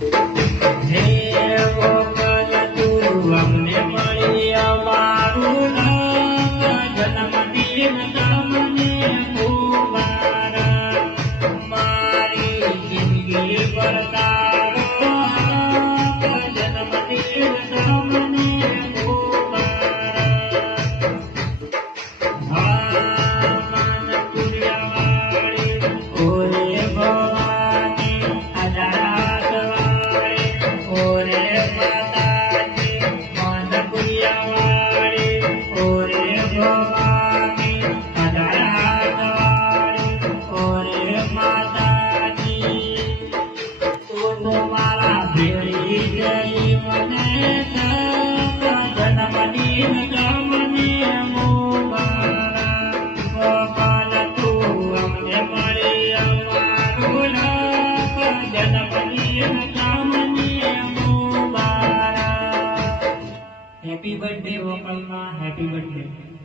હે ગોપાલ તું અમને મળી અમારું જન્મદિન તમને મુબારક. મારી જિંદગી પર તારો જન્મદિન તમને Happy birthday, Gopalma. Happy birthday.